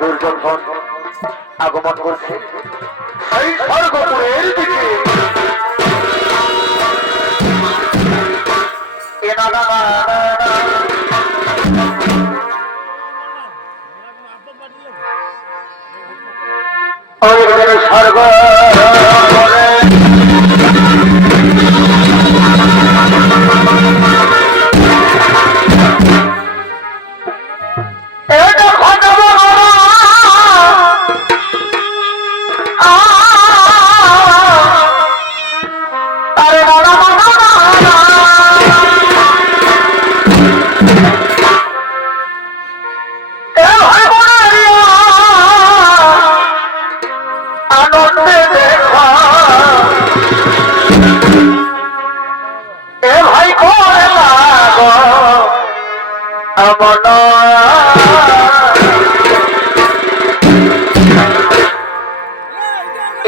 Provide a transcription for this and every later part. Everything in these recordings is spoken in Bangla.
দুর্যোধন আগমন করছে সেই স্বর্গপুরের দিকে। স্বর্গ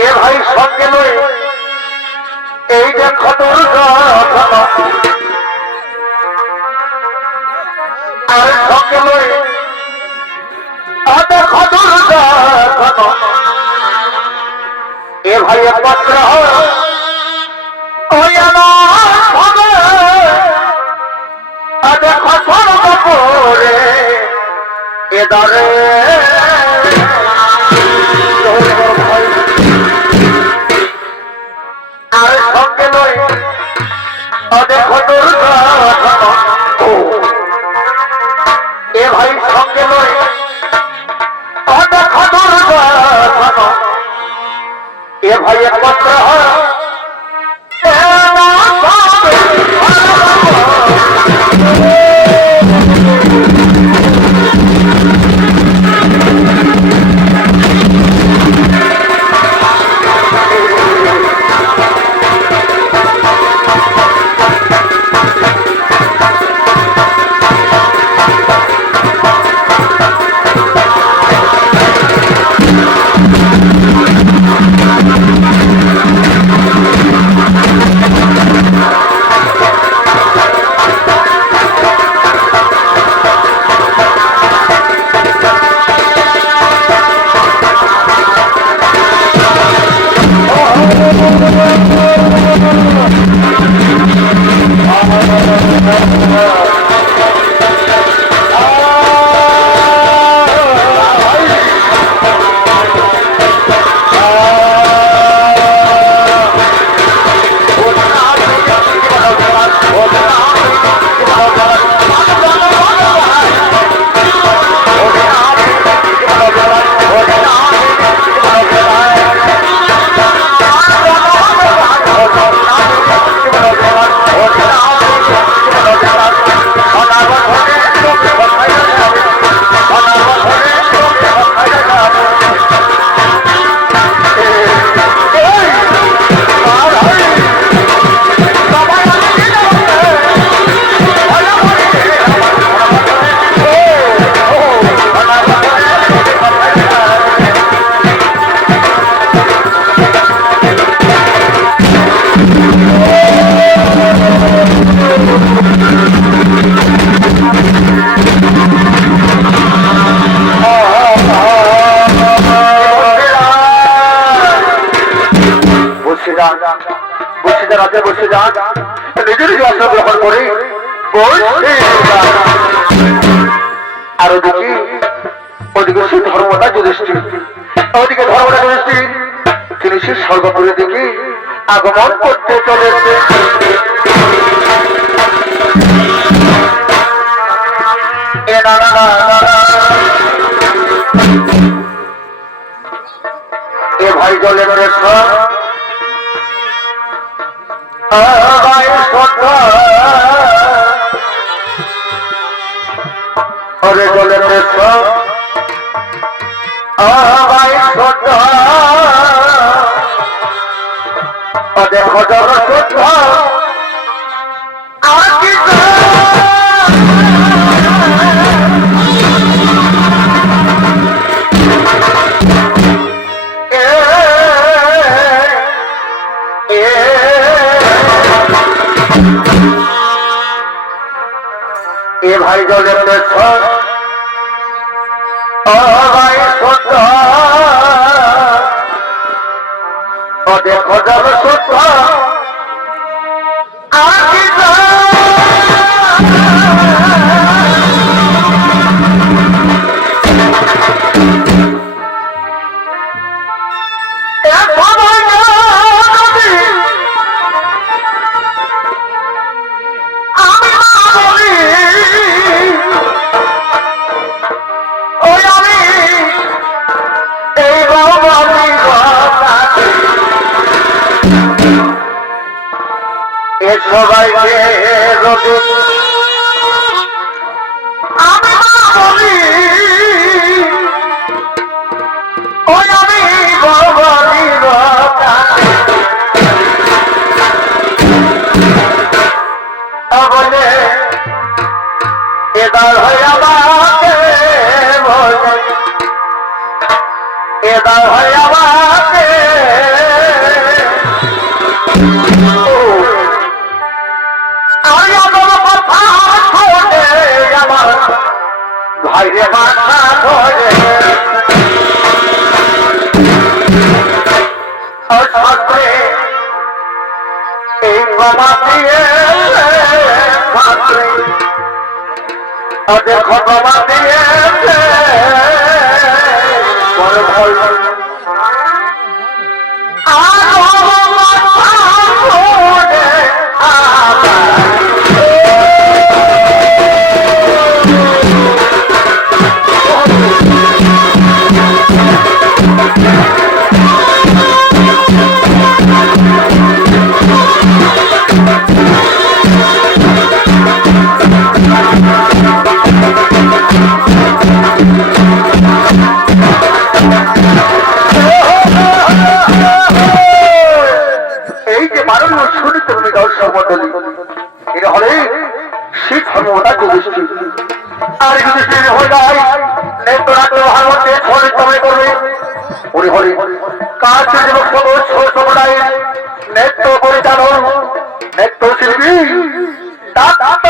এ ভাই সঙ্গে লই এই যে খটর আর সঙ্গে লই খটর এ ভাই একমাত্র ওই আমার দেখো সর্বপুরে এ দরে আর সঙ্গে নই দেখো এ ভাই সঙ্গে নই দেখো এ ভাই একমাত্র বসে যান নিজের আশ্রয় গ্রহণ করে আরো দেখি ওদিকে সেই ধর্মটা যুধিষ্ঠির ওদিকে ধর্মটা যুধিষ্ঠির তিনি সেই স্বর্গপুরের দিকে আগমন করতে চলেছে। এ ভাই জলের ওরে জলের দেখো জগৎ এ ভাই জলের ভাই দেখো জল সত্য আর কি সবাইকে আমি বলি ওই আমি বলি বলে এদার হয়ে আমাকে এদার হয়ে আমাকে ভাইরে মাথা ধরে এই বাবা দিয়ে দেখো বাবা দিয়ে এই যে মানব শুনিত দর্শক মন্ডলী এটা হলে শিখ ধর্মটা যুধিষ্ঠির আর যুধিষ্ঠির হয়ে যায় নেত্র রাখলে ভারতে ফলে তবে করবে উনি হলে কাছে যুবক সমুদায় নেত্র পরিচালক নেত্র শিল্পী ডাক্তার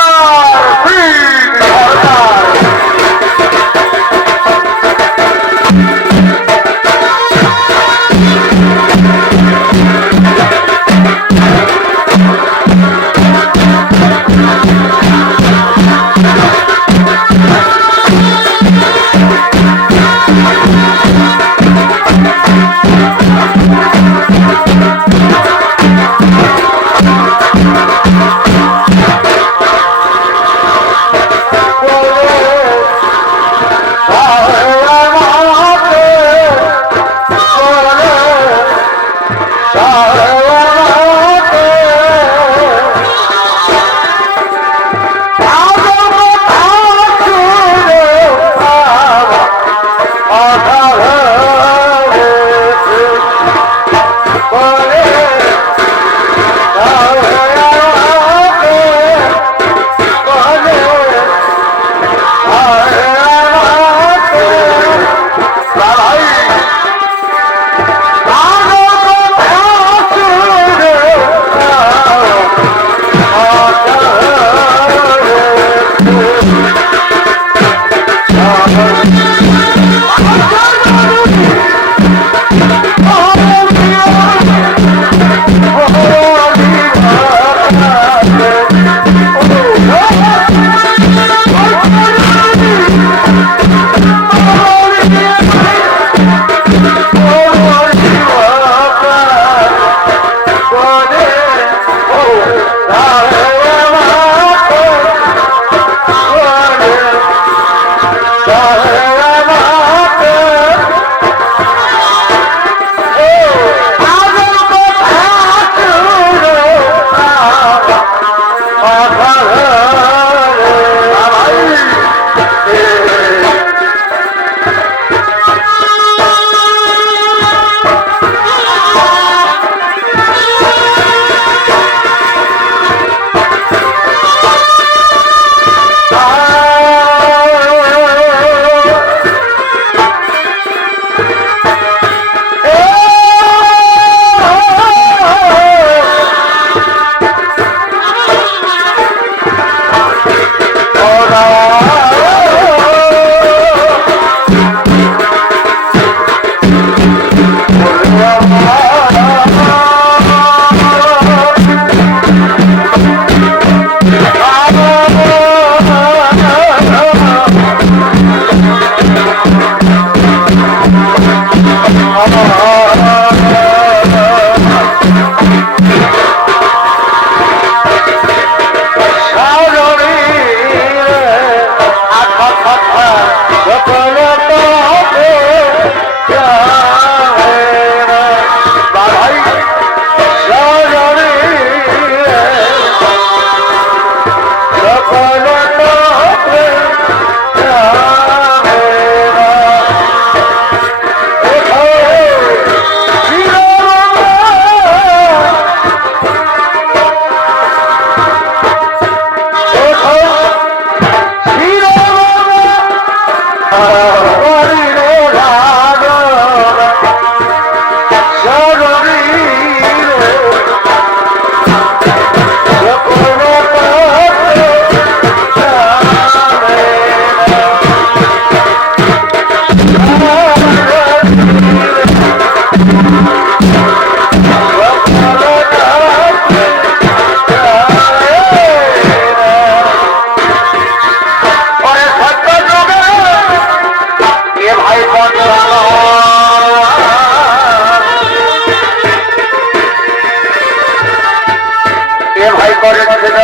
ভাই করেছিল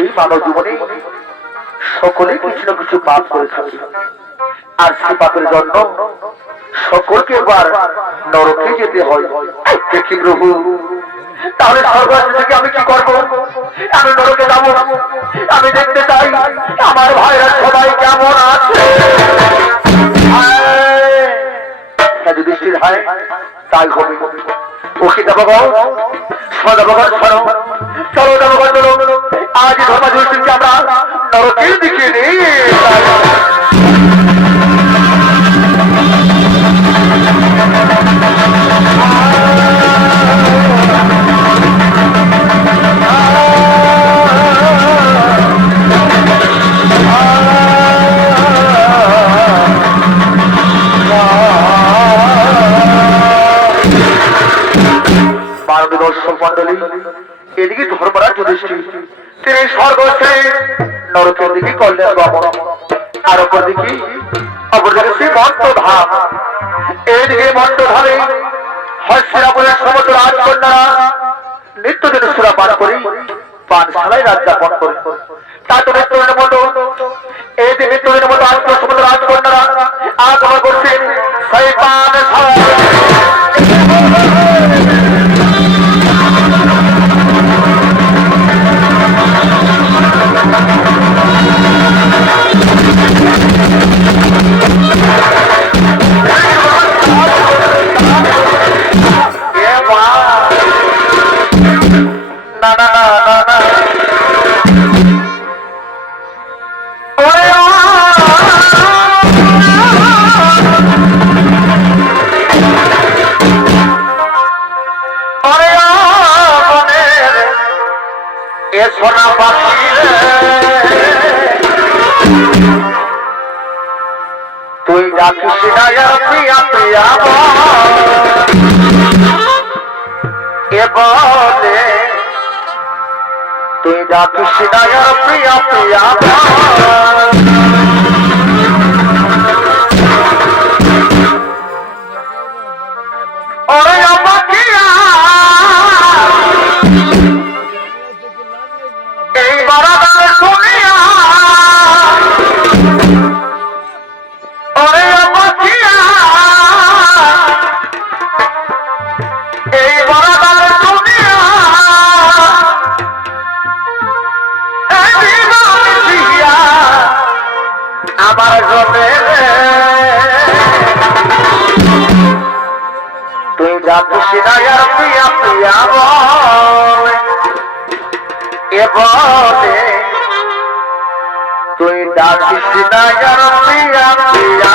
সেই মানব জীবনে সকলে কিছু না কিছু পাপ করে থাকে, আর সেই পাপের জন্য সকলকে এবার নরকে যেতে হয়। দেখি প্রভু, তাহলে স্বর্গরাজ্য থেকে আমি কি করবো? আমি নরকে যাবো, আমি দেখতে চাই আমার ভাইরা সবাই কেমন আছে। যুধিষ্ঠির হায়, তাই হবে। ওকে দেবগণ, সদাবগণ শোনো, চলো দেবগণ চলো, আজ ধর্মা যুধিষ্ঠিরকে আমরা নরকের দিকে নিয়ে এদিকে ধর্মরাজ যুধিষ্ঠির তিনি স্বর্গ ছেড়ে নরকের দিকে করলেন গমন, আর অপরদিকে সেই মন্ত্রধাম, এদিকে মন্ত্রধামে হস্তিনাপুরের সমস্ত রাজকন্যারা নিত্যদিন সুরা পান করে পানশালায় রাত যাপন করে। তার তো নিত্যদিনের মতো এই যে নিত্যদিনের মতো আজকে সমস্ত রাজকন্যারা আগমন করছেন সেই পানশালায়। না না না না না সোনা পাখি তুই ডাকিস প্রিয়া প্রিয়া বলে, তুই ডাকিস প্রিয়া প্রিয়া আমার জমে তুই ডাকিস প্রিয়া প্রিয়া বলে, তুই ডাকিস প্রিয়া প্রিয়া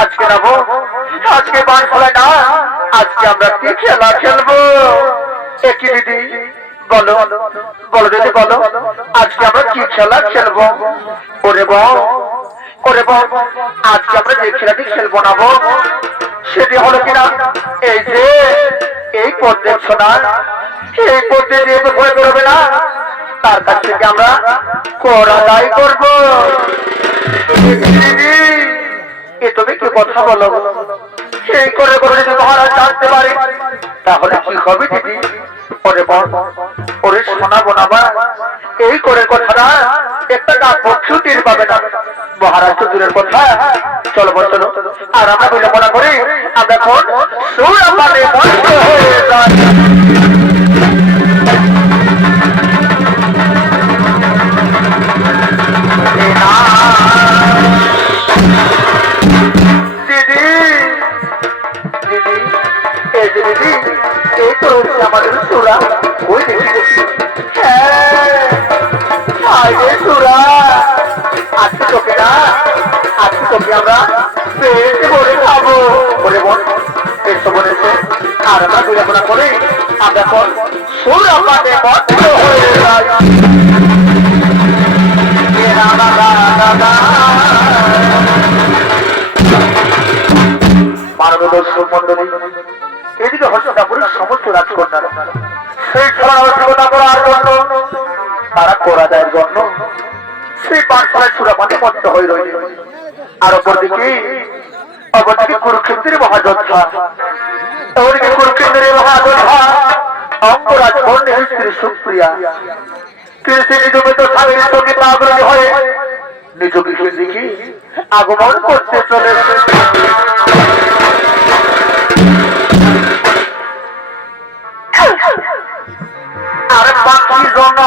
আজকে নাবো, আজকে বান ফেলায় না, আজকে আমরা কি খেলা খেলবো? একই দিদি বলো বলো দিদি বলো, আজকে আমরা কি খেলা খেলবো? ওরে বল ওরে বল, আজকে আমরা যে খেলাটি খেলবো না বল, সেটি হলো কিনা এই যে এই পথ দেখছো না, এই পথে যে ভয় বেরোবে না, তার কাছ থেকে আমরা কর আদায় করবো। দিদি এ তুমি কি কথা বলো? এই করে করে যদি মহারাজ জানতে পারে তাহলে কি হবে দিদি? ওরে বল ওরে শোনাবো না বা, এই করে কথাটা একটা গাছ ছুটির পাবে না, মহারাজ তো দূরের কথা। চলো বল চলো, আর আমরা বিলম্বনা করি, আমরা এখন সুরাপানে মস্ত হয়ে যাই। আমাদের সুরা ওই দেখি সুরা আজকে তোকে না, আজকে তোকে আমরা পেটে ভরে খাবো। বলে বোন পেট বলেছে, আর আমরা বিড়াপনা করে আমরা এখন সুরা পাতে মস্ত হয়ে যাই। মানব দর্শক মন্ডলী, এদিকে হস্তিনাপুরের সমস্ত রাজকন্যারা সেই খেলাধুলা করার জন্য, তারা কোরাদের জন্য সেই পাঠশালায় চূড়ামানে মত্ত হয়ে রইল। আর অপরদিকে কুরুক্ষেত্রের মহাযোদ্ধা, ওদিকে কুরুক্ষেত্রের মহাযোদ্ধা অঙ্গরাজ বর্ণের স্ত্রী সুপ্রিয়া, তিনি সে নিজকে তো স্বামীর সঙ্গে আগ্রহী হয়ে নিজকে দিকে আগমন করতে চলেছে। আর বাকি জন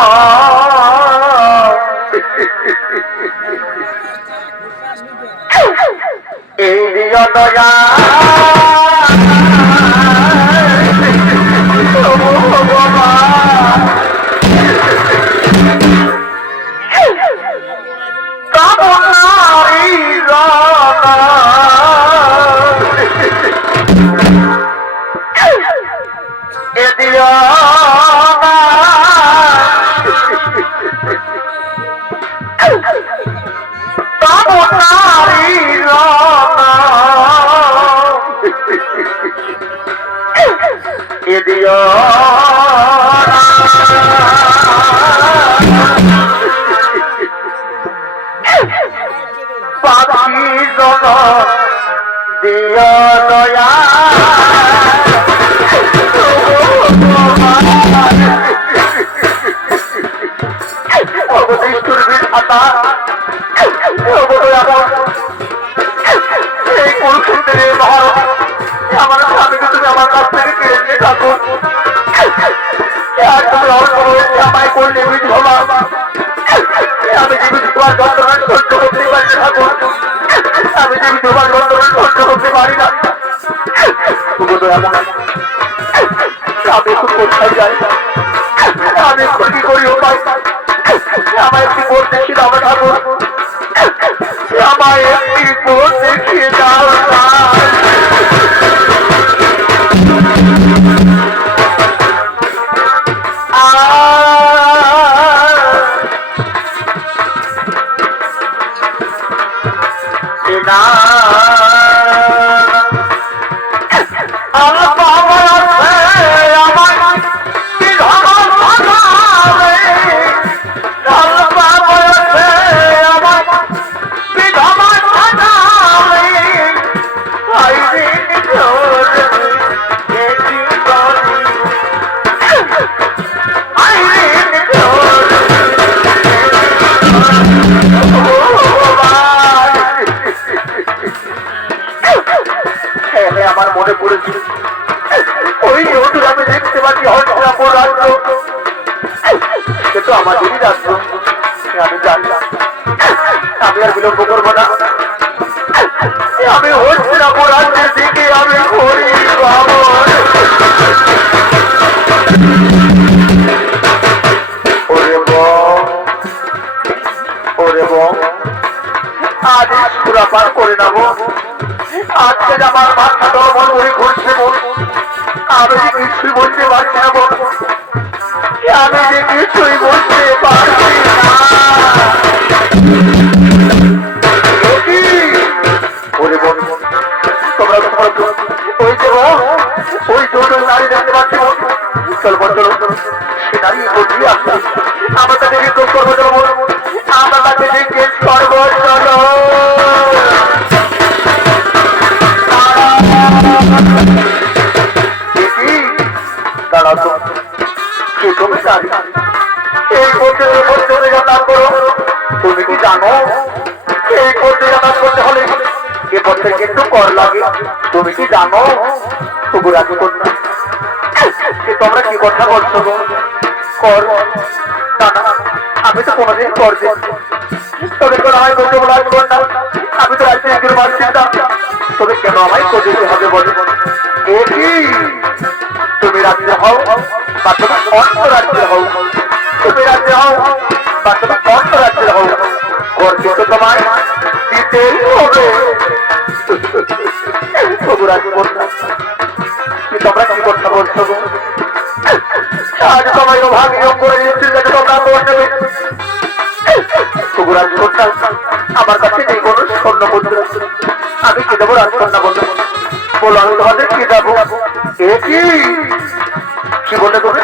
এই দয়া আমার স্বামীকে তুমি আমার কাছ থেকে কেড়ে নিয়ে থাকো, আমায় করলে বিধবা, আমি জীবিত তোমার যন্ত্রণা সহ্য করতে পারি না ঠাকুর, আমি জীবিত তোমার যন্ত্রণা সহ্য করতে পারি না। আমি এখন কোথায় যাই, আমি এখন কি করি উপায়? আমার একটি বোর্ড দেখিয়ে দাও ঠাকুর, আমার একটি বোর্ড দেখিয়ে দাও। আমাদেরই রাজ্য। আমি জানি আমি আর বিলম্ব করবো না, আমি হচ্ছে না রাজ্যের দিকে আমি ঘুরি বাবা। আজ সুরাপান করে নেবো, আজকে আমার মাথা দমন হয়ে ঘুরছে, আমি কিছুই বলতে পারছি না, আমি যে কিছুই বলতে পারছি না। তোমরা ওই যে ওই ছোট নারী দেখতে পাচ্ছি, চল চলো সে নারী বলছি আসতে আমার তাকে রিকোয়েস্ট করবো, চলো আমার তাকে রিকোয়েস্ট করবো, চলো দাঁড়াও তো কে তুমি নারী এই করতে যাতায়াত করো, তুমি কি জানো এই করতে যাতায়াত করতে হলে এ পথে কিন্তু কর লাগে, তুমি কি জানো? তবু রাজি করতে তোমরা কি কথা বলছো কর? না না আমি তো কোনোদিন কর দিই তোদের কোনো আমায় করতে বলে আসবো না, আমি তো রাজ্যে একজন বাসিন্দা, তোদের কেন আমায় করে দিতে হবে বলে? এ কি তুমি রাজ্যে হও বা তুমি অন্য রাজ্যে হও, তুমি রাজ্যে হও বা তুমি অন্য রাজ্যে হও, কর কিন্তু তোমায় দিতেই হবে। তবু রাজি বললাম তোমরা কি কথা বলছো? আজ তোমায় ভাগ নিয়ম করে দিচ্ছি তোমরা কর নেবে। তবু রাজি বললাম আমার কাছে নেই কোনো স্বর্ণ মুদ্রা, আমি কি দেবো রাজকন্যা বলবো? বলো আমি তোমাদের কি দেবো? এ কি বলে তুমি?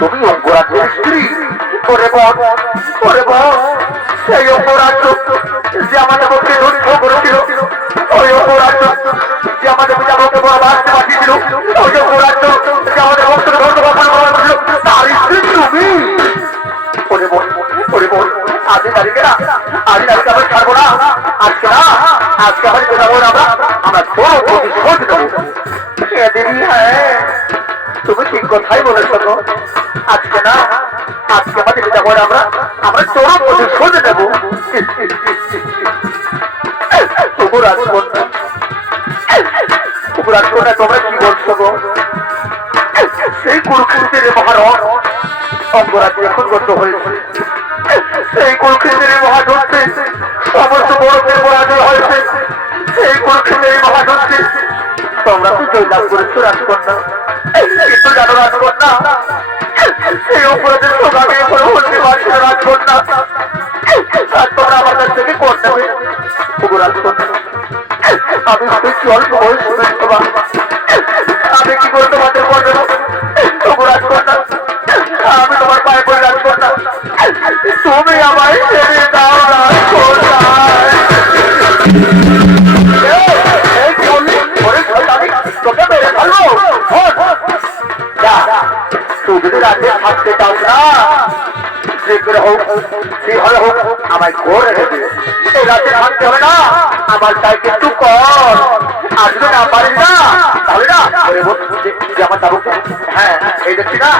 তুমি অঙ্গরাজ্যের স্ত্রী? করে বল সেই অঙ্গরাজ্য যে আমাদের পক্ষে ধ্বংস করেছিল, ওই অঙ্গরাজ্য যে আমাদের পিতাকে বড় বাঁচতে পাঠিয়েছিল, ওই অঙ্গরাজ্য যে আমাদের ভক্তকে ধ্বংস করেছিল, তার স্ত্রী তুমি? আজকে তারিখে আমি ছাড়বো না, আজকে আমার যাবো আমরা প্রতিশোধ দেবো। হ্যাঁ তুমি ঠিক কথাই বলেছ, আজকে আমাদের যাবো আমরা চরম প্রতিশোধ দেবো। তবু রাজকন্যা তোমরা কি বলছো গো? সেই কুরুক্ষেত্রের মহারণ অঙ্গরাজ্য এখন গত হয়েছে, সেই কুরুক্ষেত্রের মহাযুদ্ধে সমস্ত বড়দের পরাজয় হয়েছে, সেই কুরুক্ষেত্রের মহাযুদ্ধে তোমরা তো জয়লাভ করেছো রাজকন্যা, কিন্তু জানো রাজকন্যা সেই অপরাধের সঙ্গে এখন বলতে পারছি না রাজকন্যা, তোমরা আমার কাছ থেকে কর নেবে। রাজকন্যা আমি অল্প বয়স আমি কি করে তোমাদের কর দেবো? তবু রাজকন্যা আমি তোমার পায়ে পড়ে রাজকন্যা তুমি আমায় ছেড়ে দাও রাজকন্যা। তোকে মেরে ফেলবো, তুই যদি রাজ্যে থাকতে চাও না যে করে হোক সে হলে হোক আমায় করে দেবে, এই রাজ্যে থাকতে হবে না, আমার চাই কিন্তু কর, আর যদি না পারিস না তাহলে না যে আমার চাবুককে, হ্যাঁ এই দেখছি না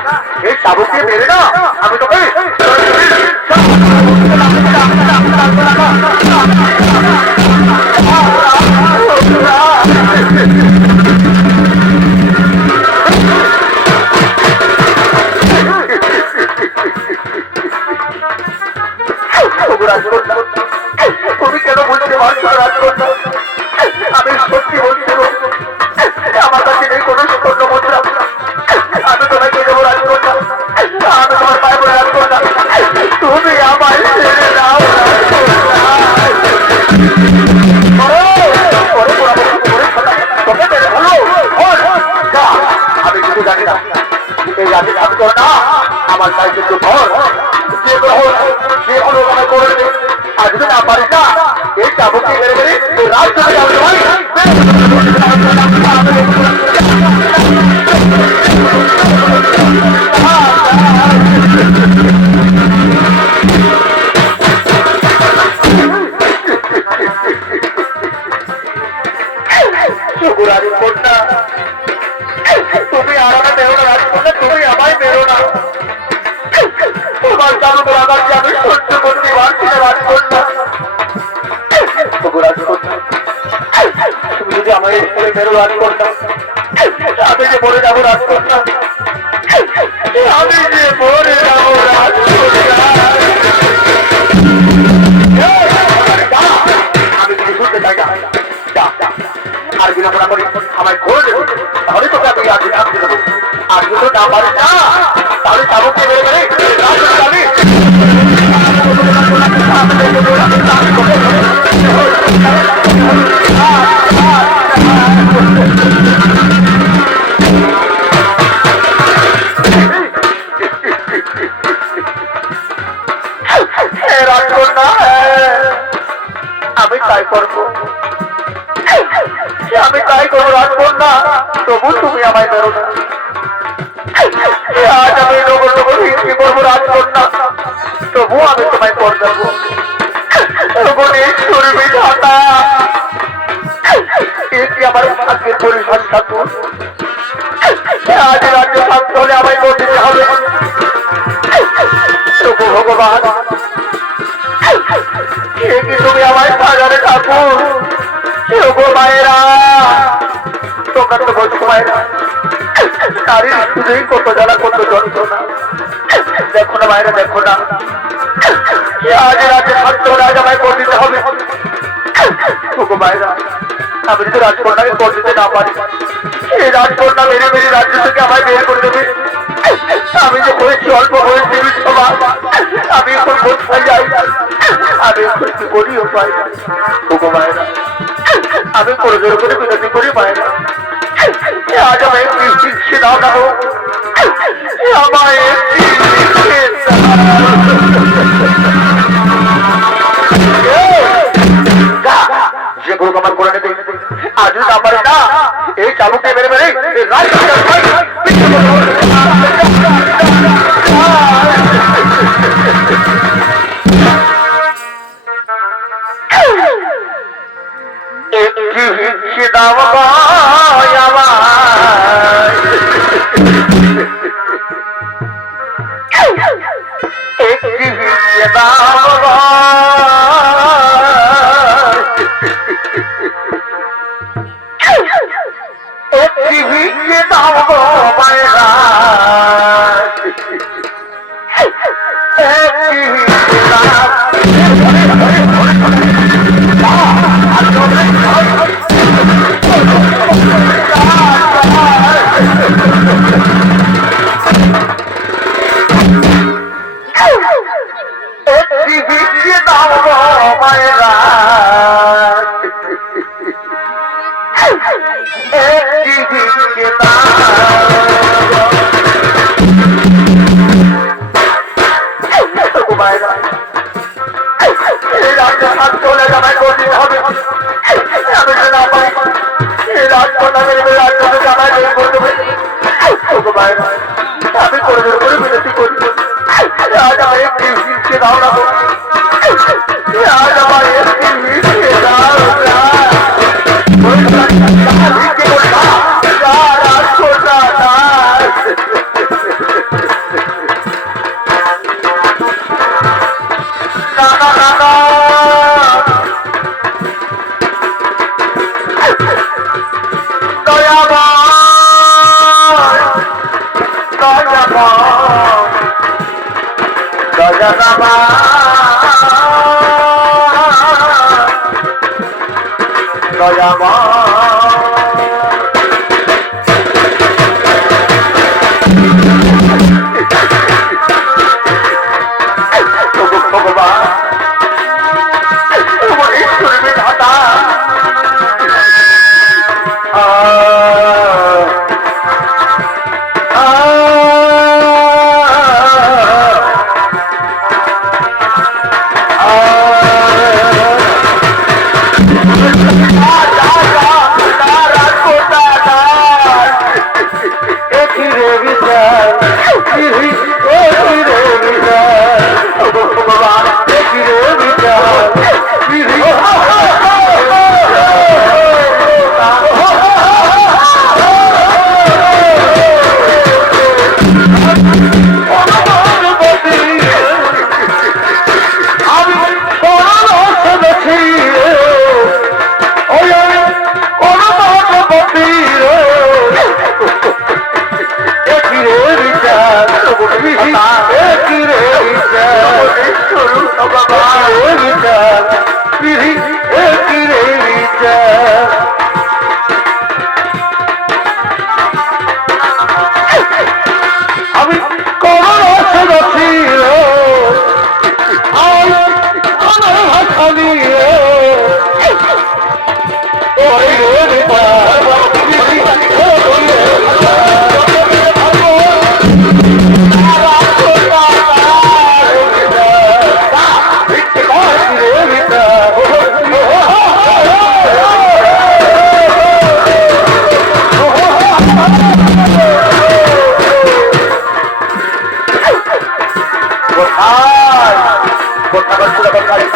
এই চাবুককে মেরে না আমি তোকে তুমি কেন বলতে পারছো রাজকন্যা? আমি সত্যি বলছি আমার কাছে নেই কোনো স্বর্ণ মুদ্রা, আমি তোমাকে দেবো রাজকন্যা, আমি তোমার পায়ে পড়ে রাজকন্যা তুমি আমায় ছেড়ে দাও আমি কিন্তু জানি না এই রাতে থাকতো না, আমার তাই কিন্তু ঘর যে হলো আমার করে দেবে, আর যদি না পারিস না এই চাবুকটি মেরে মেরে রাজধানী যাবে ভাই। তুমি আরামে বেরো না রাজকন্যা, তুমি আমায় বেরো না, তোমার বলবো আগাচ্ছি আমি সহ্য করতে পারছি না রাজকন্যা। রাজকন্যা তুমি যদি আমার মেরো রাজকন্যা, আমি যে মরে যাবো রাজকন্যা, আমি যে মরে যাবো রাজকন্যা। আমি কিছু শুনতে চাই না, আর বিড়ম্বনা করি আমায় ঘোর দেবো, তাহলে তোকে আমি আগে থাকতে দেবো। আর যদি না পারি না তাহলে চাবুকে বেড়ে বেড়ে আমি রাজকন্যা, আমি তাই করবো, আমি তাই করবো রাজকন্যা। তবু তুমি আমায় বেরো না। আজ আমি নগর নগর হিংসি করবো রাজকন্যা, তবু আমি তোমায় কর দেবো। আমার ভাগ্যের পরিশ্রম ঠাকুর, আজ রাজ্য শান্ত হলে আমায় কর দিতে হবে। তবু ভগবান, কি তুমি আমায় সাজারে ঠাকুর। মায়েরা, তোমরা তো বলছো মায়েরা, নারীর শুধুই কত জ্বালা কত যন্ত্রণা। দেখো না মায়েরা, দেখো না, আজ রাজ্যে শান্ত হলে আজ আমায় কর দিতে হবে। মায়েরা, আমি যদি রাজকন্যাকে কর দিতে না পারি, এই রাজকন্যা মেরে মেরে রাজ্য থেকে আমায় বের করে দেবে। আমি যে হয়েছি অল্প হয়েছি বিশ্বমা, আমি এখন কোথায় যাই, আমি এখন কি করিও পাই। মায়েরা, আমি করে জোর করে বিনতি করি মায়েরা, আজ আমায় একটি শিক্ষে দাও না হোক, আমায় একটি যে কোনো কামান করে নেবে। আজ যদি না পারে না, এই চাবুকে মেরে মেরে একটি হিংসে দাও একটি হিংসে দাও একটি হিংসে দাও গো মায়েরা, একটি হিংসে দাও। একটি হিংসে দাও গো মায়েরা, একটি হিংসে দাও। মায়েরা, এই রাজ্যে শান্ত হলে আমায় করে দিতে হবে। আমি যদি না পাই, এই রাজকন্যা মেরে রাজ্য থেকে আমায় বের করে দেবে। মায়েরা, আমি করে জোর করে বিনতি করি, আজ আমায় একটি হিংসে দাও না, আজ আমায় একটি হিংসে দাও না। আমি করোনা ছিল খালি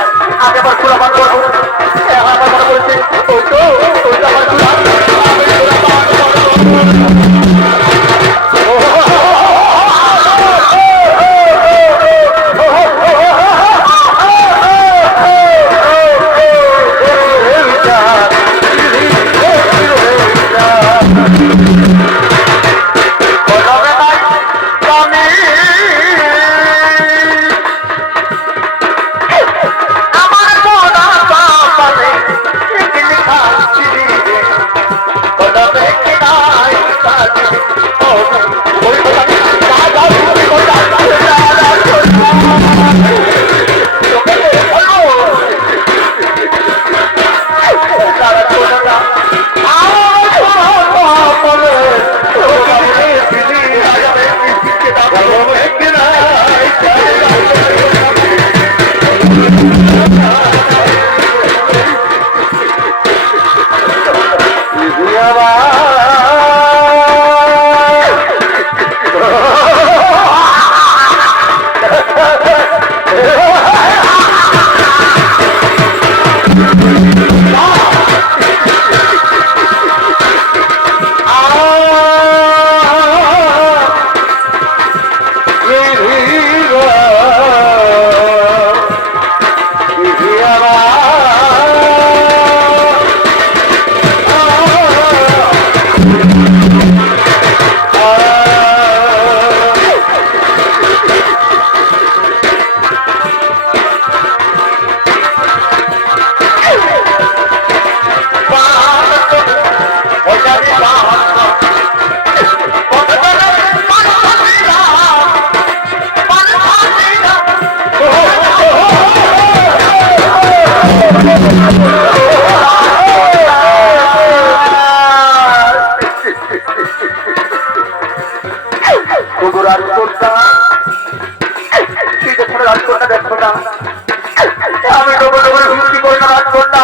আমি ডবল ডবল ভিত্তি করে রাজকন্যা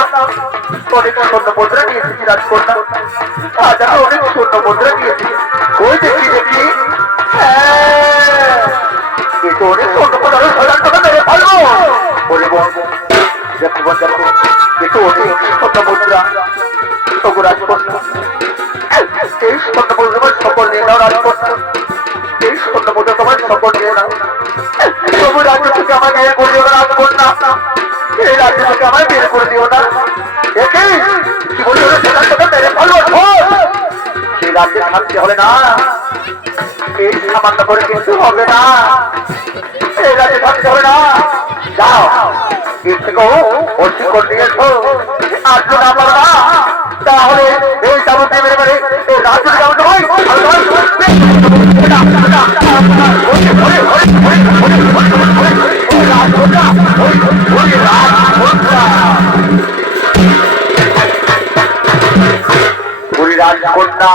অনেক স্বর্ণ মুদ্রা নিয়েছি রাজকন্যা আজ আমি অনেক স্বর্ণ মুদ্রা নিয়েছি ওই দেখি দেখি অনেক স্বর্ণ মুদ্রা রাজকন্যা মেরে ফেলবো বলে বলবো দেখো দেখো দেখো অনেক স্বর্ণ মুদ্রা তবু রাজকন্যা এই স্বর্ণ মুদ্রা তোমার সকল নিয়ে নাও রাজকন্যা এই স্বর্ণ মুদ্রা তোমার সকল নিয়ে নাও তবু রাজ্য থেকে আমাকে বের করে দিও না রাজকন্যা এই রাজ্য থেকে আমায় বের করে দিও না একে কি বলি হলো সেটা তোকে মেরে ফেলবো সেই রাজ্যে থাকতে হবে না এই সামান্য করে কিন্তু হবে না এই রাজ্যে থাকতে হবে না যাও এর থেকেও অস্বীকার নিয়েছো আর তো না পারো না তাহলে এই যাবতীয় মেরে মেরে এই রাজ্য থেকে আমাকে রাজকন্যা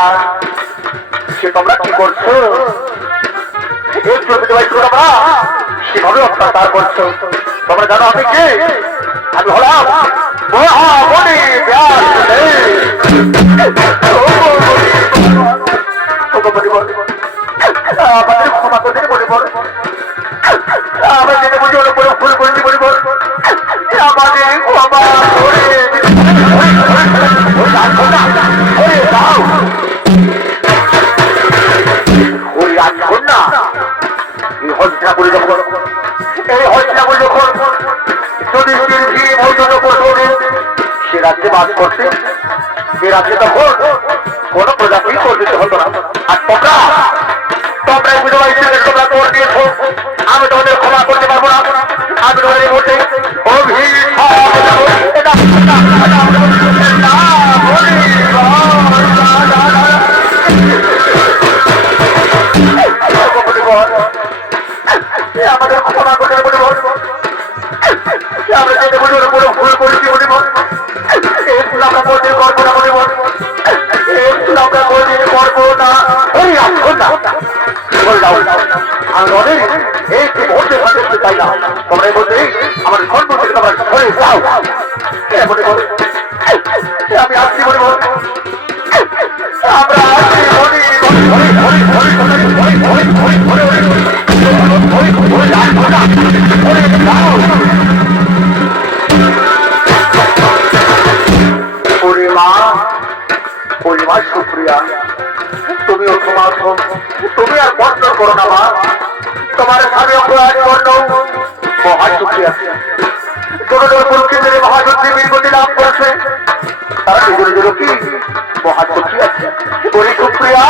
সে তোমরা কি করছো তোমরা সেভাবে অত্যাচার করছো তোমরা জানো আমি কে আমি হলাম মহামণি আমাদের ক্ষমা করে বলে বল আমরা যেটা বুঝি অনেক বড় ভুল করেছি বলে বল আমাদের ক্ষমা করে ওই রাজকন্যা এই হত্যা করে যখন এই হত্যা করে যখন যদি সে রাজ্যে বাস করছে সে রাজ্যে তখন কোন প্রজাতি করতে হতো না আর তোমরা তোমরা বুঝতে পারছি তোমরা তোর দিয়েছো আমি তোমাদের ক্ষমা করতে পারবো না আমি আমরা যেতে বলি ওরা কোনো ভুল করেছি মনিব একটু আমরা কোনদিন করবো না মনিব একটু আমরা কোনদিন করবো না এই আসুন না আমি অনেক এই যে মুহূর্তে থাকতে চাই না তোমরা এই বলতে আমার সর্ব থেকে তোমরা সরে যাও মনে বল আমি আসছি মনিব আমরা আসছি পরিমা সুপ্রিয়া তুমিও তোমার তুমি আর কষ্ট করো না মা তোমার স্বামী অপরাধ করল মহা সুপ্রিয়া ছোট ছোট প্রকৃতির মহাযুদ্ধে বীরগতি লাভ করেছে তারা নিজের নিজের কি মহা সুপ্রিয়া ওরে সুপ্রিয়া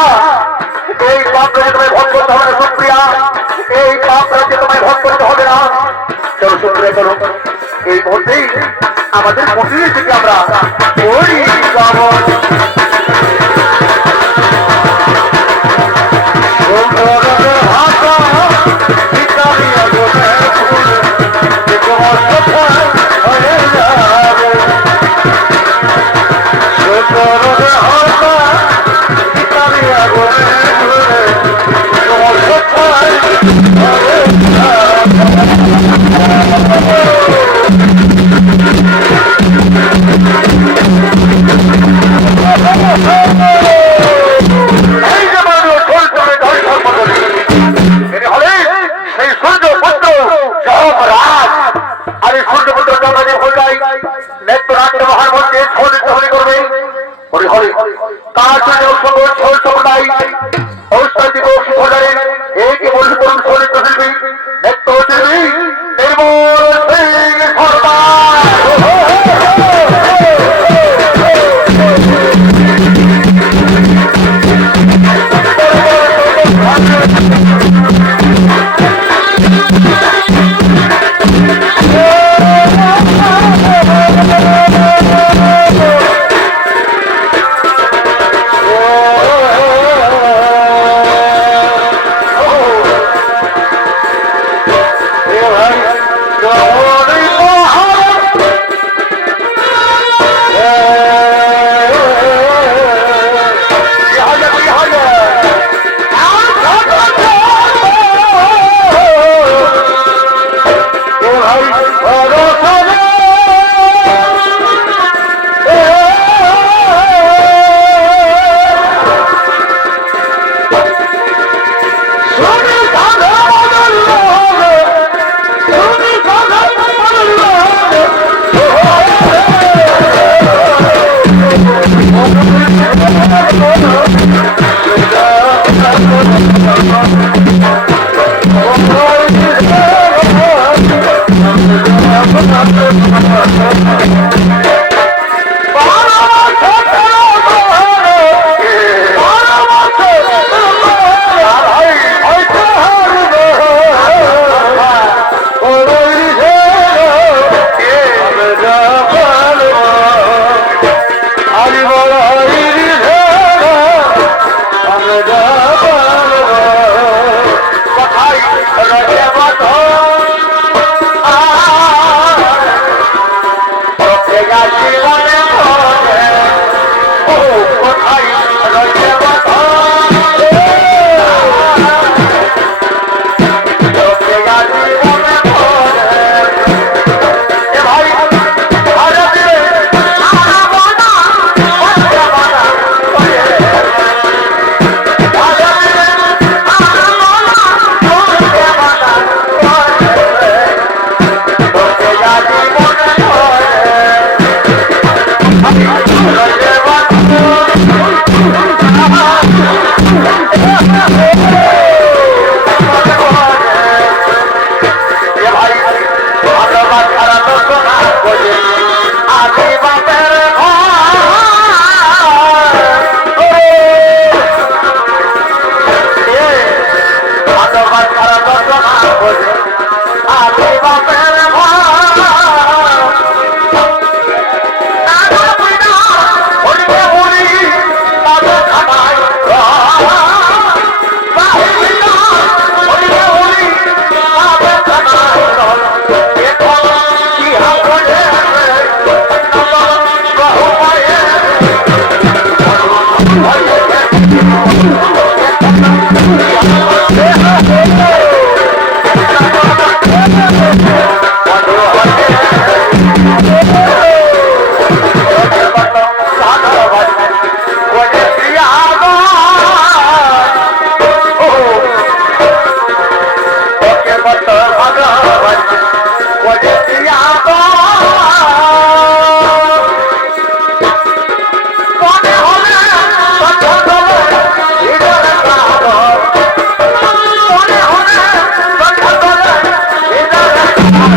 এই পাপ রাজ্যে তোমায় ভোগ করতে হবে না সুপ্রিয়া এই পাপ রাজ্যে তোমায় ভোগ করতে হবে না চলো সুপ্রিয়া চলো এই মুহূর্তেই আমাদের মন্দির থেকে আমরা ওই যাবো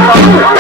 Hare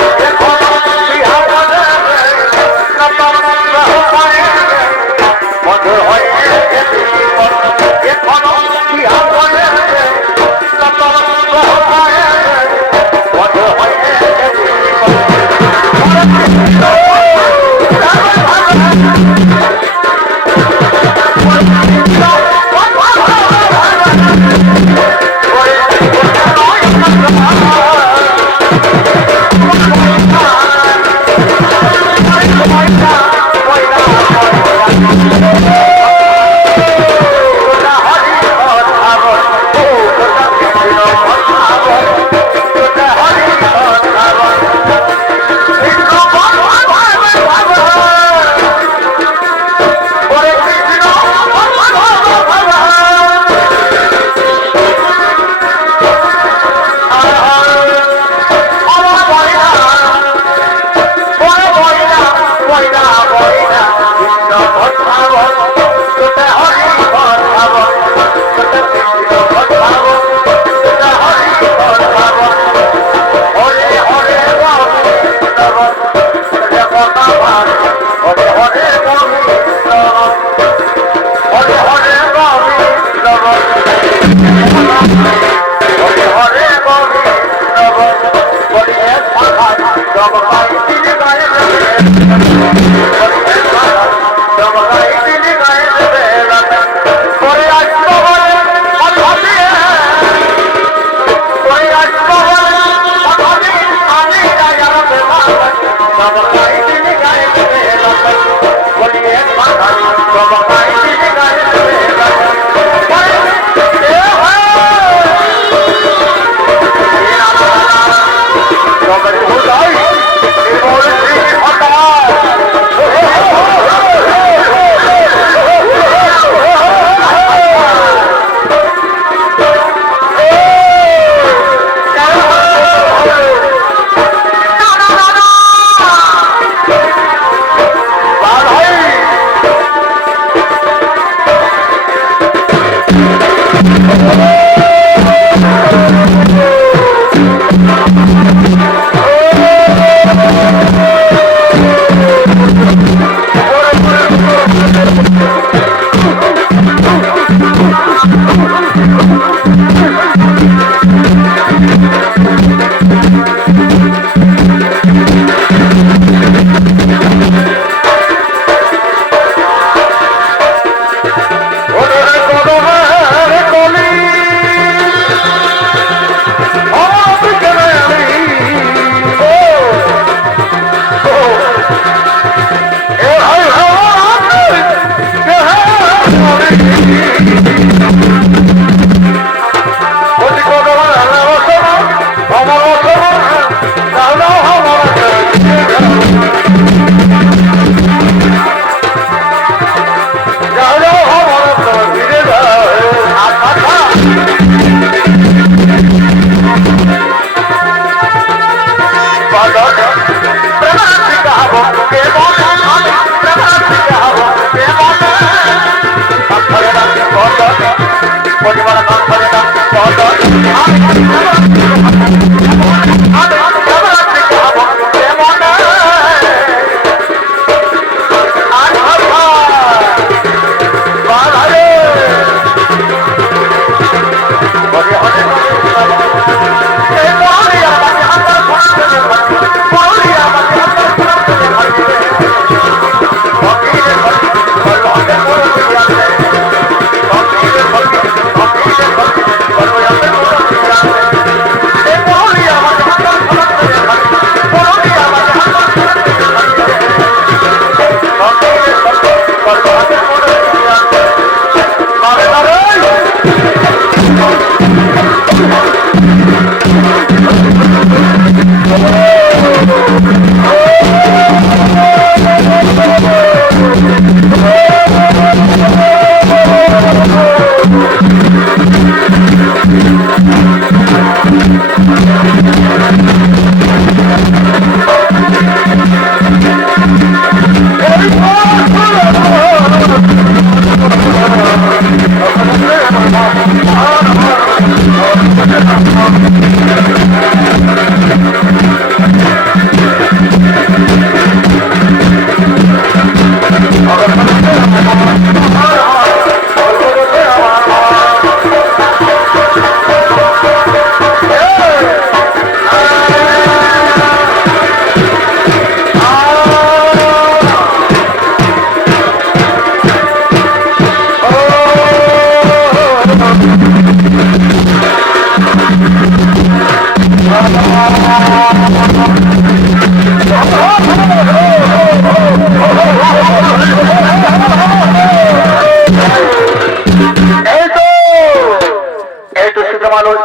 এই তো চিত্র মানুষ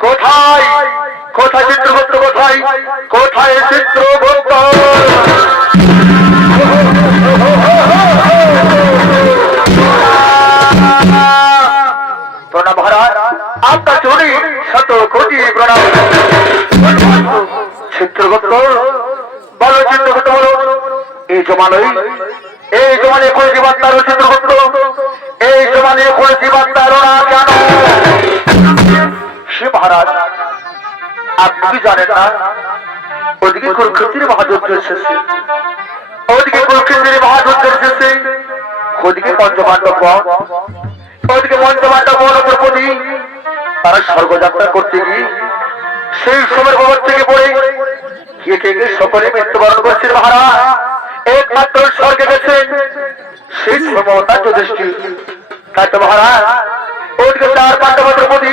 কোথায় কোথায় চিত্রগুপ্ত কোথায় কোথায় চিত্রগুপ্ত প্রণাম মহারাজ আপনার চুরি শত কোটি প্রণাম চিত্রগুপ্ত বলো চিত্রগুপ্ত বলো এই জমানোই এই জমানে কোন জীবাত্মার চিত্রগুপ্ত এই জমানে কোন জীবাত্মার না কেন সে মহারাজ আপনি কি জানেন না ওদিকে কুরুক্ষেত্রের মহাযুদ্ধ এসেছে ওদিকে কুরুক্ষেত্রের মহাযুদ্ধ এসেছে ওদিকে পঞ্চপাণ্ডব ওদিকে পঞ্চপাণ্ডব দ্রৌপদী তারা স্বর্গযাত্রা করতে গিয়ে সেই সময়ের খবর থেকে পড়ে কে সকলে মৃত্যুবরণ করছেন মহারাজ একমাত্র স্বর্গে গেছেন সেই সমতা যুধিষ্ঠি তাই তো মহারাজ ওদিকে চার পাণ্ডব দ্রৌপদী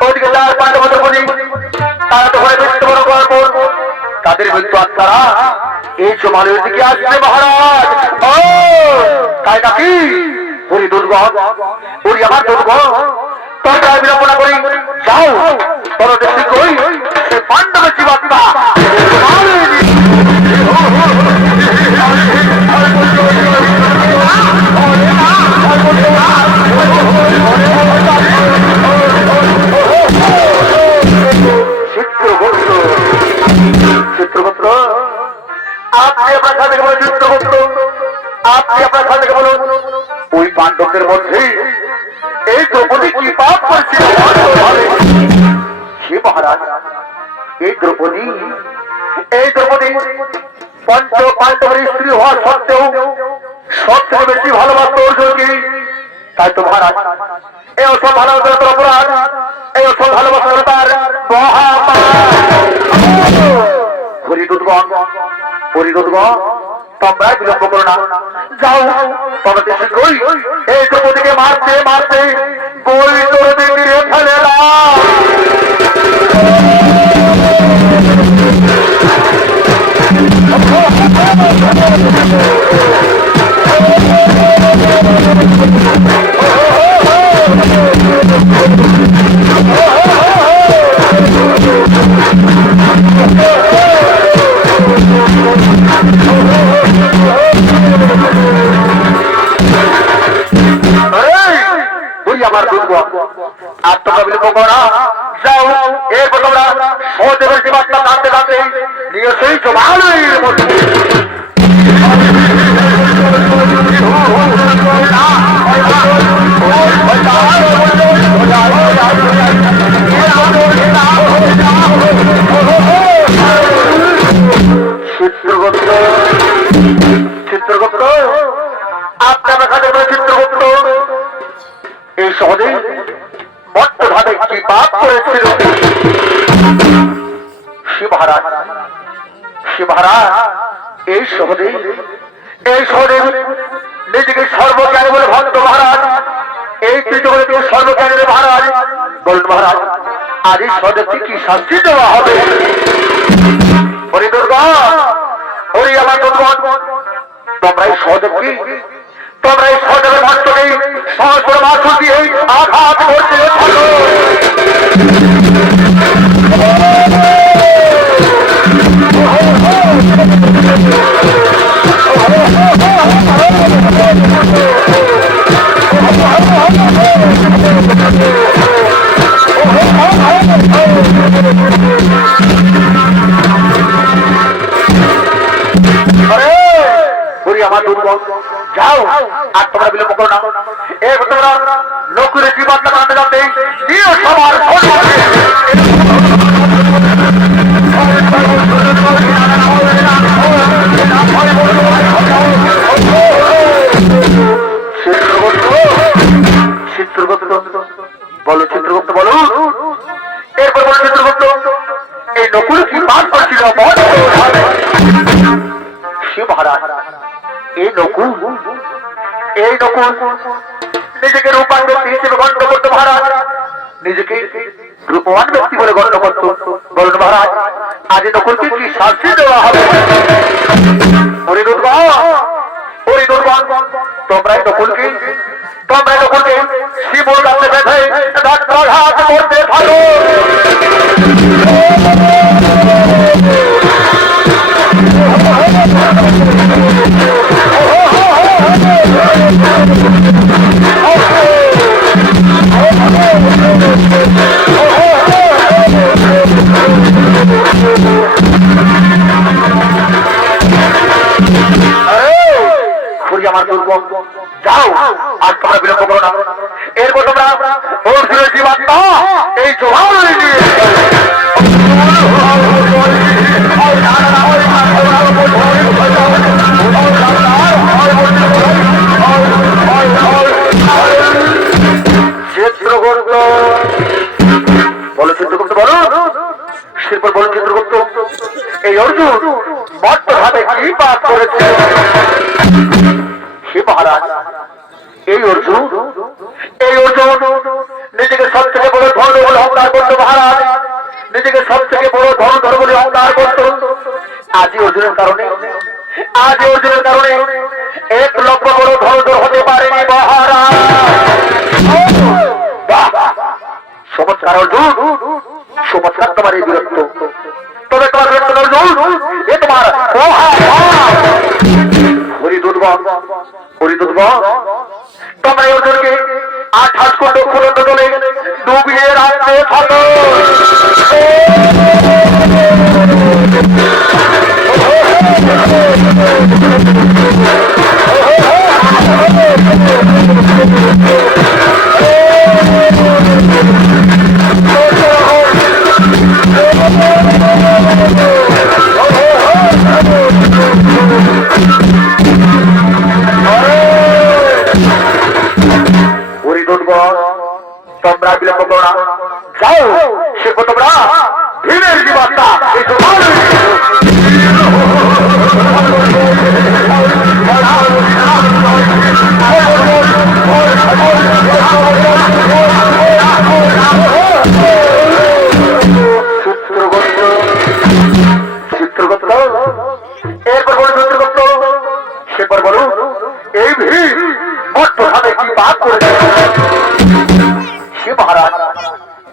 ওদিকে চার পাণ্ডব দ্রৌপদী তারা তো ঘরে মৃত্যুবরণ করার পর তাদের মৃত্যু আত্মারা এই জমানের দিকে আসছে মহারাজ ও তাই নাকি ওরি দুর্গম ওরি আমার দুর্গম তোমরা বিড়ম্বনা করি যাও তোর দেশে কই সে পাণ্ডবের জীবাত্মা চিত্রগুপ্ত আপনি আপনার সাথে বলুন চিত্রগুপ্ত আপনি আপনার সাথে বলুন ওই পাণ্ডবদের মধ্যে এই দ্রৌপদী কি পাপ করছিল হে মহারাজ এই দ্রৌপদী পঞ্চ পাণ্ডবের স্ত্রী হওয়া সত্ত্বেও সব থেকে বেশি ভালোবাসত অর্জুনকে তাই তো মহারাজ এই সব ভালোবাসার অপরাধ এই সব ভালোবাসার তার হরিদুর্গণ তোমরা বিলম্ব করো না যাও তোমরা দেশে কই এই দ্রৌপদীকে মারতে মারতে বই তোর দিকে ফেলে না আমার দুর্গ আর তোমরা বিলম্ব করো না যাও এরপর তোমরা সহদেবের জীবাত্মা টানতে টানতে নিয়ে সেই জমালয়ের মধ্যে চিত্রগুপ্ত আপনার কাছে চিত্রগুপ্ত এই সহদেব বর্তভাবে কি পাপ করেছিল শিবহারাজ এই সহদেব নিজেকে সর্বজ্ঞানী বলে ভক্ত মহারাজ এই তৃতীয় তিনি সর্বজ্ঞানী মহারাজ বলুন মহারাজ আজ এই সহদেবকে কি শাস্তি দেওয়া হবে হরি দুর্গা হরি আমার দুর্গণ তোমরা এই সহদেবকে তোমরা এই সহদেবের ভক্তকে সহস্র মাথা দিয়ে আঘাত করতে থাকো আমার দুর্বল যাও আর তোমরা বিলম্ব করো না এরপর তোমরা নকুলের জীবাত্মা টানতে টানতে দিও সবার চিত্রগুপ্ত বলো চিত্রগুপ্ত বলো এরপর বলো চিত্রগুপ্ত এই নকুল কি পাপ করছিল শিবহারাজ এই নকুল নিজেকে রূপবান ব্যক্তি হিসেবে গণ্য করত মহারাজ নিজেকে রূপবান ব্যক্তি বলে গণ্য করত বলুন মহারাজ আজ নকুলকে কি শাস্তি দেওয়া হবে তোমরাই তখনকে শিবর কাছে বেঁধে ঘাত করতে থাকো। আমার দুর্গম যাও, আর তোমরা বিলম্ব করো না। এরপর তোমরা অর্জুনের জীবাত্মা এই জবাব দিয়ে চিত্রগুপ্ত বলো, চিত্রগুপ্ত বলো, শিল্পর বলো, চিত্রগুপ্ত এই অর্জুন বর্তভাবে কি পাপ করেছে? হে মহারাজ, এই অর্জুন নিজেকে সব থেকে বড় ধর্ম বলে অহংকার করতো। মহারাজ নিজেকে সব থেকে বড় ধর্ম বলে অহংকার করতো। আজই অর্জুনের কারণে 1 লক্ষ বড় ধর্ম হতে পারেনি। মহারাজ চমৎকার অর্জুন, চমৎকার তোমার এই বীরত্ব। তবে তোমার বীরত্ব অর্জুন, এ তোমার তোমরা অর্জুনকে 28 কোটি ফুলন্ত জলে ডুবিয়ে রাখতে থাকো। তোমরা বিলম্ব করো না, যাও, সে তোমরা ভীমের জীবাত্মা এই চিত্রগুপ্ত এরপর বলো, চিত্রগুপ্ত সেপর বলো, এই ভীম বর্তমানে কি পাপ করেছে? মহারাজ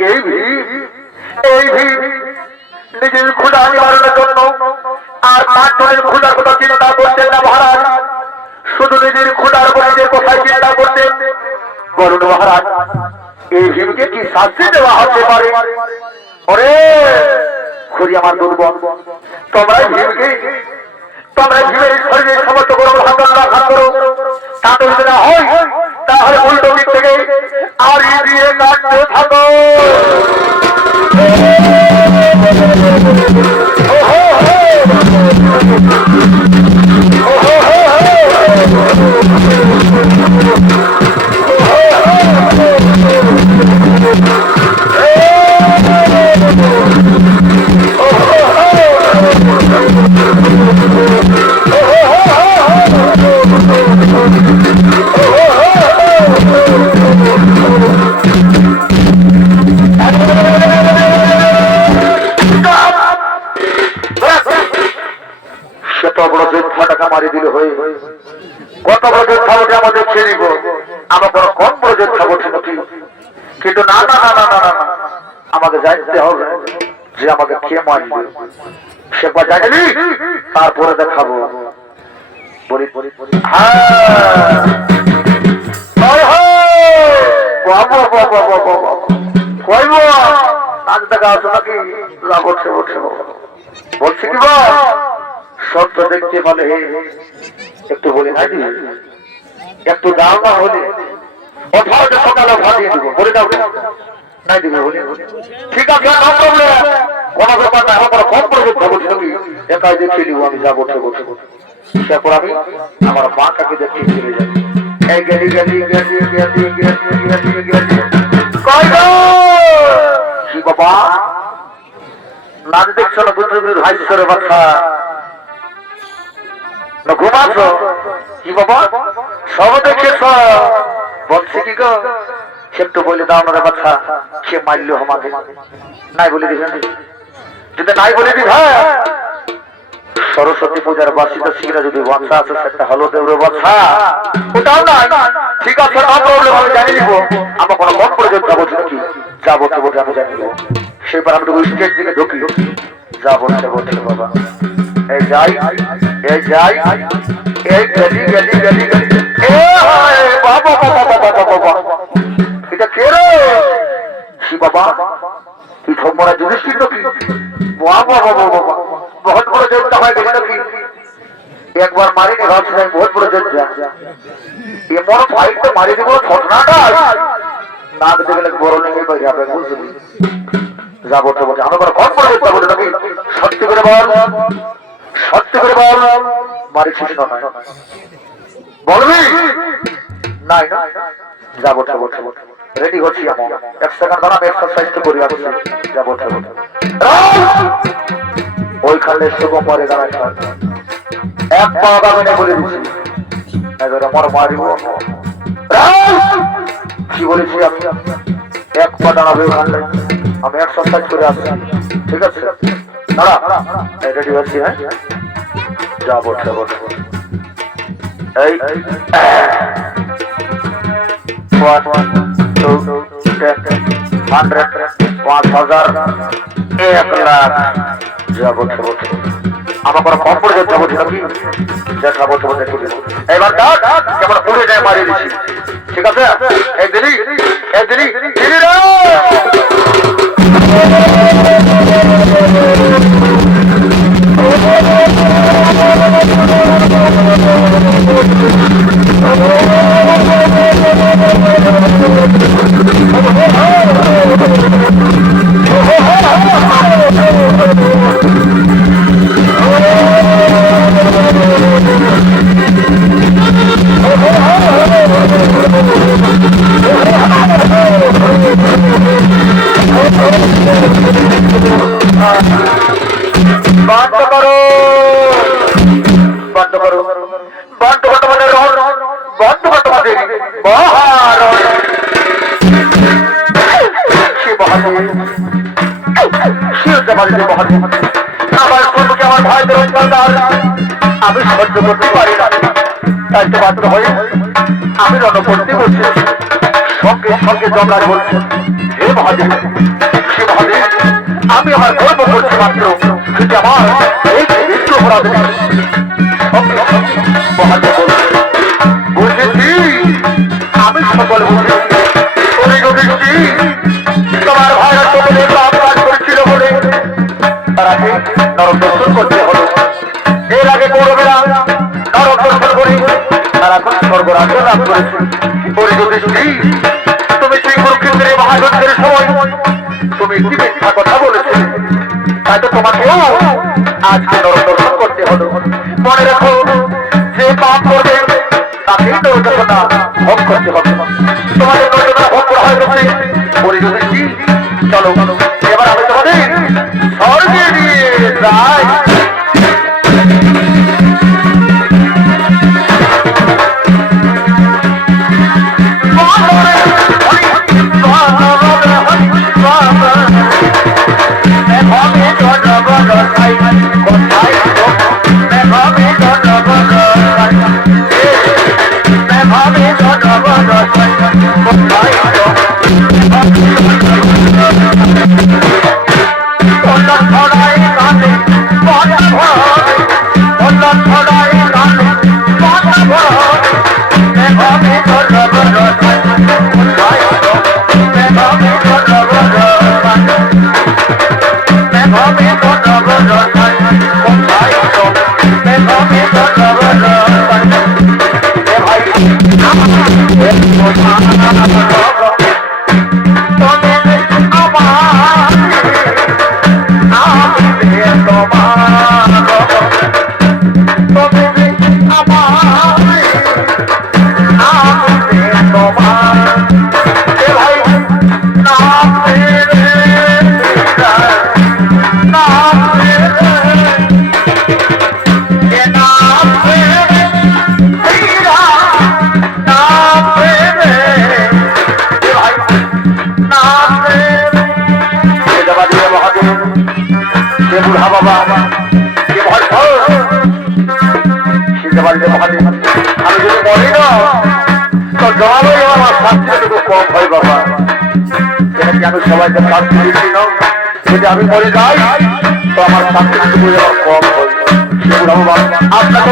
এই ভীম নিজের ক্ষুধা নিবারণের জন্য আর 5 জনের ক্ষুধার কথা চিন্তা করতেন না। মহারাজ শুধু নিজের ক্ষুধার উপর নিজের কথাই চিন্তা করতেন। বলুন মহারাজ, এই ভীমকে কি শাস্তি দেওয়া হতে পারে? ওরে খুঁজি আমার দুর্বল, তোমরাই ভীমের শরীরের সমস্ত গরম ঘাত করো। তাতে যদি না হয় তাহলে উল্টো দিক থেকে আর দিয়ে কাটতে থাকো। মারি দিল হয়ে কত বড় যোদ্ধা ওঠে আমাদের ছেড়ে দিব, আমরা বড় কম বড় যোদ্ধা বলছি নাকি? কিন্তু না না না না না না, আমাকে জানতে হবে যে আমাকে কে মারবে। সেবার জানি তারপরে দেখাবো। বলি বলছি কি সত্য দেখতে বলে একটু বলে নাই দিবে, একটু দাও না হলে সকালে ভাবিয়ে দিব, বলে দাও নাই দিবে বলে। ঠিক আছে, কোনো ব্যাপার না, আমার কম করে বলছি তুমি একাই দেখে নিব, আমি যাবো তারপর আমি আমার মাটাকে দেখে ফিরে যাবো। এই গেলি গেলি গেলি গেলি গেলি গেলি গেলি কি বাবা নাচ দেখছো না? বুদ্ধ ভাই ঈশ্বরের বাচ্চা ঘুমাচ্ছ কি বাবা? সব দেখেছ? বলছি কি গো, একটু বলে দাও না রে বাচ্চা, সে মারল আমাকে। নাই বলে দিবেন, যদি নাই বলে দিই ভাই সরস্বতী পূজার বার্ষিক শিখরা যদি বাচ্চা আছে সেটা হলো দেউরে বাচ্চা ওটাও না ঠিক আছে না প্রবলেম আমি জানি নিব আমার কোনো মন করে যাবো কি যাবো তো আমি জানি নিব সেবার আমি ওই স্টেজ দিকে ঢুকি যাবো বাবা এই যাই এই গেলি এ বাবা এটা কে রে শিব বাবা কি সম্পরা যুধিষ্ঠির নাকি বাবা बहुत बड़ा देवता है बेटा की एक बार मारे ने रात में बहुत बड़ा देवता ये मोर फाइट तो मारे दिबो छोटना टा नाक देखले बড় নেই কই যাবে বুঝলি যাবো তো বলে আমার কত বড় দেবতা বলে নাকি সত্যি করে বল মারি ছিস না বলবি নাই না যাবো তো রেডি হচ্ছি আমি এক সেকেন্ড দাঁড়া আমি এক্সারসাইজ তো করি আসছি যাবো তো ওইখানে সুগমরে দাঁড়ায় এক পা গাবে বলে দিচ্ছি আমার মারিব কি বলেছি আমি এক পা দাঁড়াবে ওখানে আমি এক্সারসাইজ করে আসছি ঠিক আছে দাঁড়া রেডি হচ্ছি হ্যাঁ যাবো এই 1 2 10 100 5000 1 লাখ যাবো আমার কোনো কম পড়ে যাবো নাকি দেখাবো তোমাদের এবার কেমন পুরে যায় মারিয়ে দিচ্ছি ঠিক আছে এক দিলি আমি সহ্য করতে পারি না তাই তো বাধ্য হয়ে আমি রণপন্থী বলছি সঙ্গে জমলার বলছি হে মহাদেব আমি আমার গর্ব করছি মাত্র কিন্তু আমার এই মৃত্যু অপরাধ মহাদেব বুঝেছি আমি সকল বুঝেছি তোমার ভাইরা সকলে কাজ করেছিল বলে তার আগে নরক দর্শন করতে হলো এর আগে কৌরবেরা নরক দর্শন করে তারা স্বর্গরাজ্য লাভ করেছে তুমি সেই কুরুক্ষেত্রের মহাযুদ্ধের সময় তুমি কি মিথ্যা কথা বলেছিলে তাই তো তোমাকেও আজকে নরক দর্শন করতে হলো মনে রাখো যে পাপ করবে তাকেই তো নরকটা ভোগ করতে হবে তোমাদের নরকটা ভোগ করা হয়ে গেছে পরিযুদ্ধি চলো এবার আমি তোমাদের স্বর্গে নিয়ে যাই শাস্তি খুব কম হয় বাবা। এটা কি আমি সবাইকে শাস্তি দিচ্ছি না? যদি আমি মরে যাই তো আমার শাস্তি কম হয়। আপনার